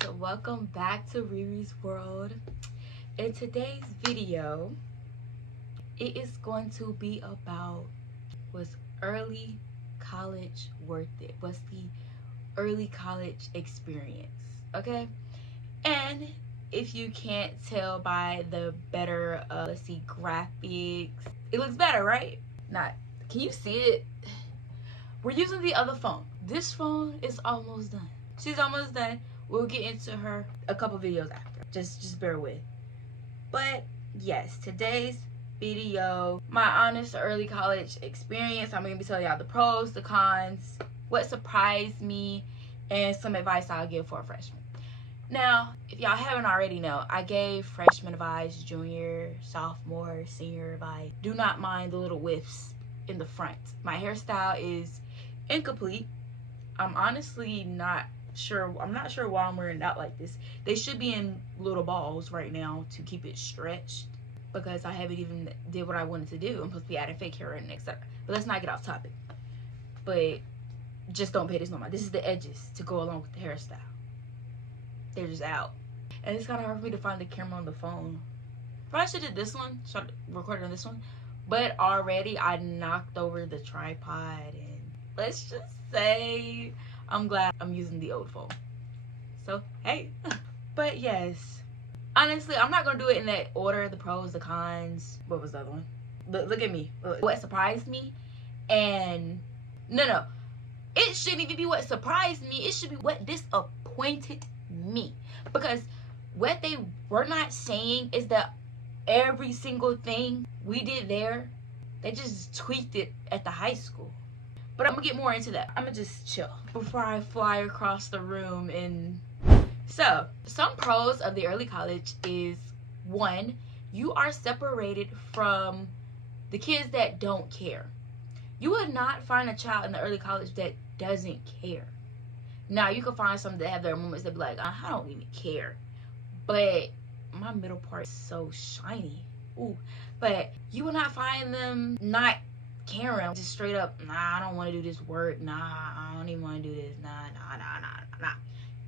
guys, welcome back to Riri's World. In today's video, it is going to be about, was early college worth it? What's the early college experience? Okay, and if you can't tell by the better let's see, graphics, it looks better, right? Not, can you see it? We're using the other phone. This phone is almost done. She's almost done. We'll get into her a couple videos after. Just bear with. But yes, today's video, my honest early college experience. I'm gonna be telling y'all the pros, the cons, what surprised me, and some advice I'll give for a freshman. Now, if y'all haven't already know, I gave freshman advice, junior, sophomore, senior advice. Do not mind the little whiffs in the front. My hairstyle is incomplete. I'm honestly not sure. I'm not sure why I'm wearing it out like this. They should be in little balls right now to keep it stretched, because I haven't even did what I wanted to do. I'm supposed to be adding fake hair and etc. But let's not get off topic. But just don't pay this no mind. This is the edges to go along with the hairstyle. They're just out. And it's kind of hard for me to find the camera on the phone. Probably should have did this one. Should record on this one. But already I knocked over the tripod, and let's just say I'm glad I'm using the old phone. So, hey. But yes, honestly, I'm not going to do it in that order. The pros, the cons. What was the other one? Look at me. What surprised me? And no. It shouldn't even be what surprised me. It should be what disappointed me. Because what they were not saying is that every single thing we did there, they just tweaked it at the high school. But I'm gonna get more into that. I'm gonna just chill before I fly across the room. And so, some pros of the early college is, one, you are separated from the kids that don't care. You would not find a child in the early college that doesn't care. Now, you can find some that have their moments that be like, I don't even care. But my middle part is so shiny. Ooh. But you will not find them not caring, just straight up, nah, I don't want to do this work, nah, I don't even want to do this, nah.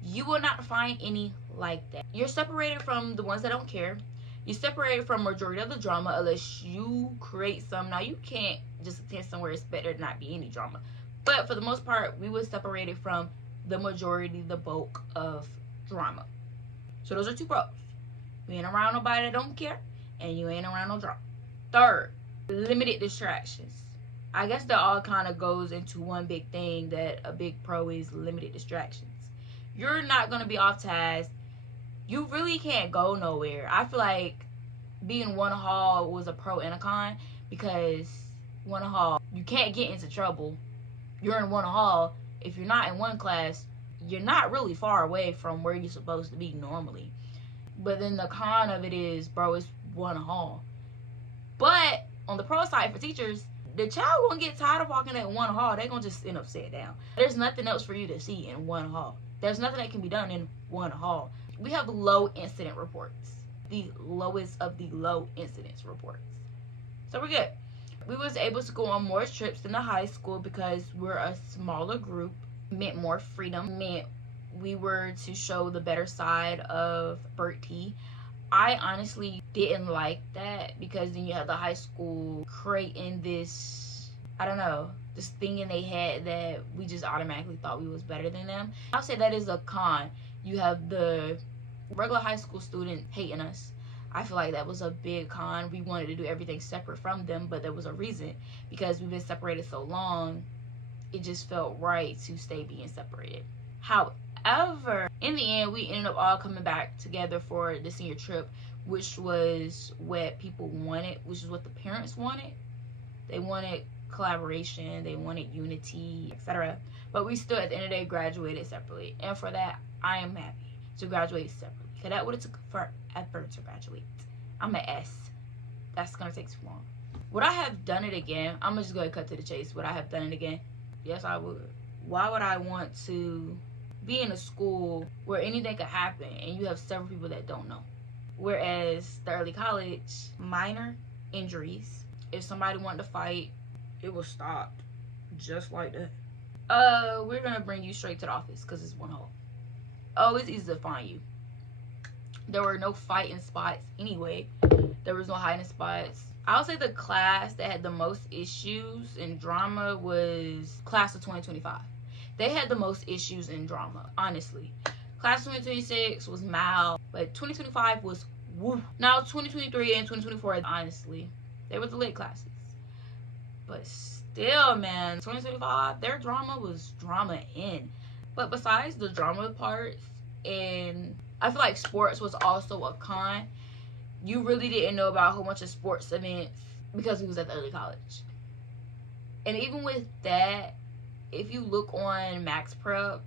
You will not find any like that. You're separated from the ones that don't care. You're separated from majority of the drama, unless you create some. Now, you can't just attend somewhere it's better to not be any drama, but for the most part, we were separated from the majority, the bulk of drama. So those are two pros. You ain't around nobody that don't care, and you ain't around no drama. Third, limited distractions. I guess that all kind of goes into one big thing, that a big pro is limited distractions. You're not going to be off task. You really can't go nowhere. I feel like being one hall was a pro and a con, because one hall, you can't get into trouble. You're in one hall. If you're not in one class, you're not really far away from where you're supposed to be normally. But then the con of it is, bro, it's one hall. But on the pro side for teachers, the child gonna get tired of walking at one hall. They're gonna just end up sitting down. There's nothing else for you to see in one hall. There's nothing that can be done in one hall. We have low incident reports. The lowest of the low incidence reports. So we're good. We was able to go on more trips than the high school because we're a smaller group. Meant more freedom. Meant we were to show the better side of Bert T. I honestly didn't like that, because then you have the high school creating this, I don't know, this thing in their head that we just automatically thought we was better than them. I'll say that is a con. You have the regular high school student hating us. I feel like that was a big con. We wanted to do everything separate from them, but there was a reason, because we've been separated so long, it just felt right to stay being separated. However, in the end, we ended up all coming back together for the senior trip, which was what people wanted, which is what the parents wanted. They wanted collaboration, they wanted unity, etc. But we still, at the end of the day, graduated separately. And for that, I am happy to graduate separately, because that would have took forever to graduate. I'm an S. That's going to take too long. Would I have done it again? I'm just going to cut to the chase. Would I have done it again? Yes, I would. Why would I want to be in a school where anything could happen and you have several people that don't know? Whereas the early college, minor injuries, if somebody wanted to fight, it was stopped just like that. We're gonna bring you straight to the office because it's one hole. oh, it's easy to find you. There were no fighting spots anyway. There was no hiding spots. I would say the class that had the most issues in drama was class of 2025. They had the most issues in drama, honestly. Class of 2026 was mild, but 2025 was woo. Now 2023 and 2024, honestly, they were the lit classes. But still, man, 2025, their drama was drama in. But besides the drama parts, and I feel like sports was also a con. You really didn't know about a whole bunch of sports events because we was at the early college. And even with that, if you look on Max Prep,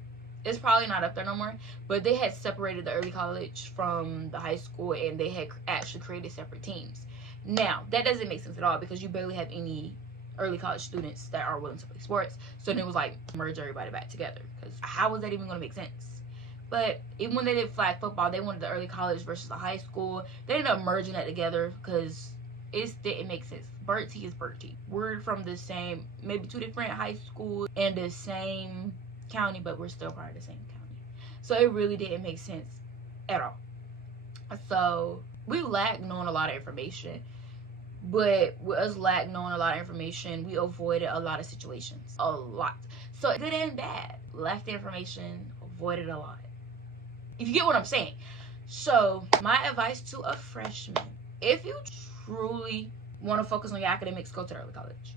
it's probably not up there no more, but they had separated the early college from the high school, and they had actually created separate teams. Now, that doesn't make sense at all because you barely have any early college students that are willing to play sports. So then it was like, merge everybody back together, because how was that even going to make sense? But even when they did flag football, they wanted the early college versus the high school. They ended up merging that together because it didn't make sense. Bertie is Bertie. We're from the same, maybe two different high schools in the same county, but we're still part of the same county. So it really didn't make sense at all. So we lacked knowing a lot of information. But with us lack knowing a lot of information, we avoided a lot of situations. A lot. So good and bad. Lacked the information, avoided a lot. If you get what I'm saying. So my advice to a freshman, if you truly want to focus on your academics, go to the early college.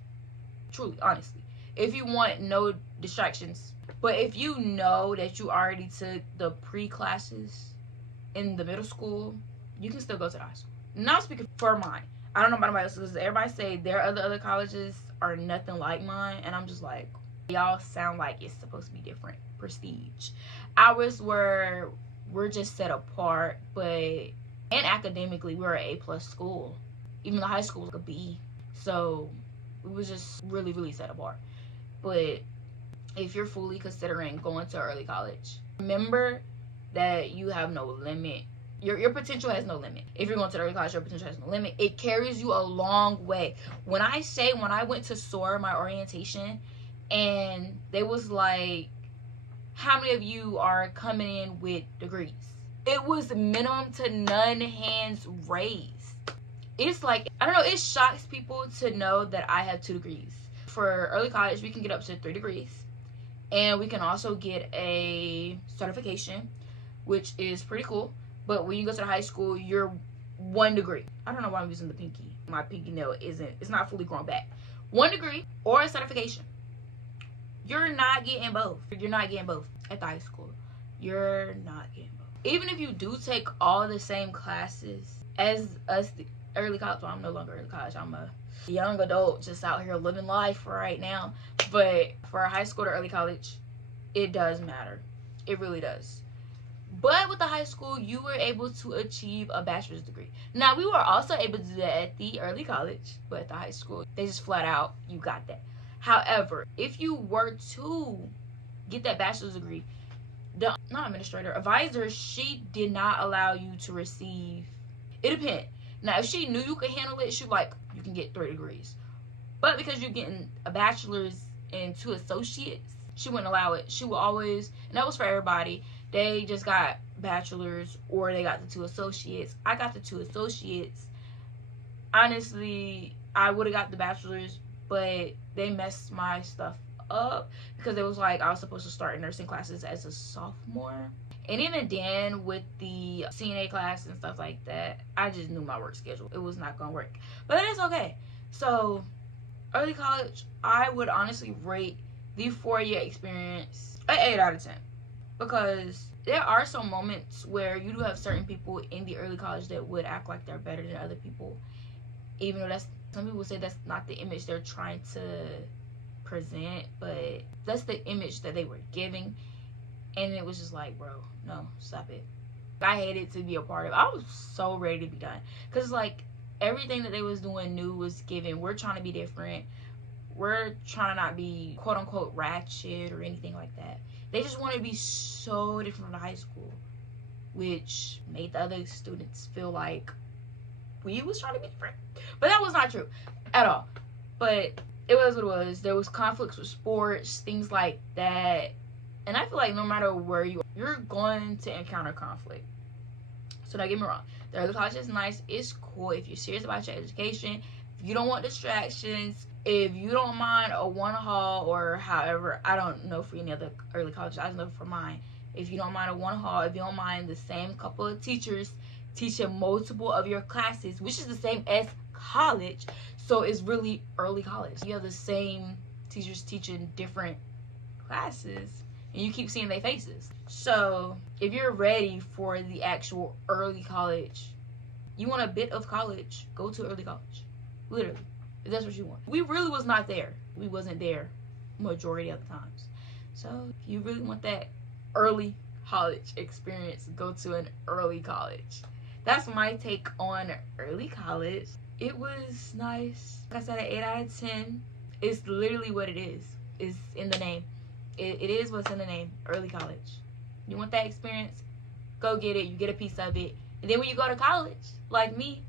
Truly, honestly. If you want no distractions. But if you know that you already took the pre-classes in the middle school, you can still go to the high school. Not speaking for mine. I don't know about anybody else, because everybody say their other colleges are nothing like mine, and I'm just like, y'all sound like it's supposed to be different. Prestige. Ours we're just set apart, but and academically we're an A+ school. Even the high school was a B. So it was just really, really set apart. But if you're fully considering going to early college, remember that you have no limit. Your potential has no limit. If you're going to the early college, your potential has no limit. It carries you a long way. When I went to SOAR, my orientation, and they was like, how many of you are coming in with degrees? It was minimum to none hands raised. It's like, I don't know, it shocks people to know that I have 2 degrees. For early college, we can get up to 3 degrees. And we can also get a certification, which is pretty cool. But when you go to the high school, you're 1 degree. I don't know why I'm using the pinky. My pinky nail it's not fully grown back. 1 degree or a certification. You're not getting both. You're not getting both at the high school. You're not getting both. Even if you do take all the same classes as us, the early college. Well, I'm no longer early college. I'm a young adult just out here living life right now. But for high school to early college, it does matter. It really does. But with the high school, you were able to achieve a bachelor's degree. Now, we were also able to do that at the early college, but at the high school, they just flat out, you got that. However, if you were to get that bachelor's degree, the advisor, she did not allow you to receive, it depends. Now, if she knew you could handle it, she'd like, you can get 3 degrees. But because you're getting a bachelor's and 2 associates, she wouldn't allow it. She would always, and that was for everybody, they just got bachelor's or they got the 2 associates. I got the 2 associates. Honestly, I would have got the bachelor's, but they messed my stuff up because it was like I was supposed to start nursing classes as a sophomore. And even then, with the CNA class and stuff like that, I just knew my work schedule. It was not going to work. But that is okay. So, early college, I would honestly rate the 4-year experience an 8 out of 10. Because there are some moments where you do have certain people in the early college that would act like they're better than other people. Even though some people say that's not the image they're trying to present, but that's the image that they were giving. And it was just like, bro, no, stop it. I hated to be a part of it. I was so ready to be done. Because, like, everything that they was doing new was given. We're trying to be different. We're trying to not be, quote-unquote, ratchet or anything like that. They just want to be so different from the high school, which made the other students feel like we was trying to be different. But that was not true at all. But it was what it was. There was conflicts with sports, things like that. And I feel like no matter where you are, you're going to encounter conflict. So don't get me wrong, the early college is nice, it's cool if you're serious about your education, if you don't want distractions, if you don't mind a one hall, or however, I don't know for any other early college, I just know for mine, if you don't mind a one hall, if you don't mind the same couple of teachers teaching multiple of your classes, which is the same as college, so it's really early college. You have the same teachers teaching different classes, and you keep seeing their faces. So if you're ready for the actual early college, you want a bit of college, go to early college. Literally, if that's what you want. We really was not there. We wasn't there majority of the times. So if you really want that early college experience, go to an early college. That's my take on early college. It was nice. Like I said, an 8 out of 10. It's literally what it is. It's in the name. It is what's in the name, early college. You want that experience? Go get it. You get a piece of it. And then when you go to college, like me,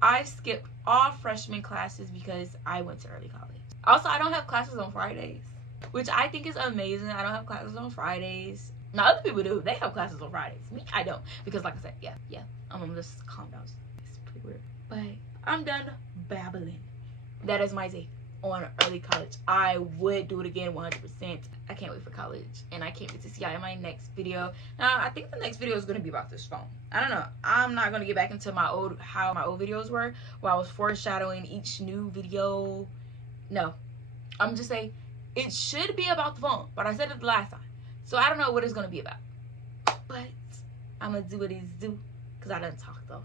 I skipped all freshman classes because I went to early college. Also, I don't have classes on Fridays, which I think is amazing. I don't have classes on Fridays. Now, other people do. They have classes on Fridays. Me, I don't. Because like I said, yeah. I'm gonna just calm down. It's pretty weird. But I'm done babbling. That is my take on early college. I would do it again 100%. I can't wait for college, and I can't wait to see y'all in my next video. Now, I think the next video is going to be about this phone. I don't know. I'm not going to get back into how my old videos were, where I was foreshadowing each new video. No. I'm just saying it should be about the phone, but I said it the last time. So I don't know what it's going to be about. But I'm going to do what it's do, because I done talked a lot.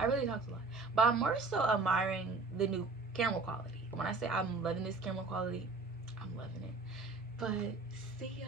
I really talked a lot. But I'm more so admiring the new camera quality. When I say I'm loving this camera quality, I'm loving it. But see ya.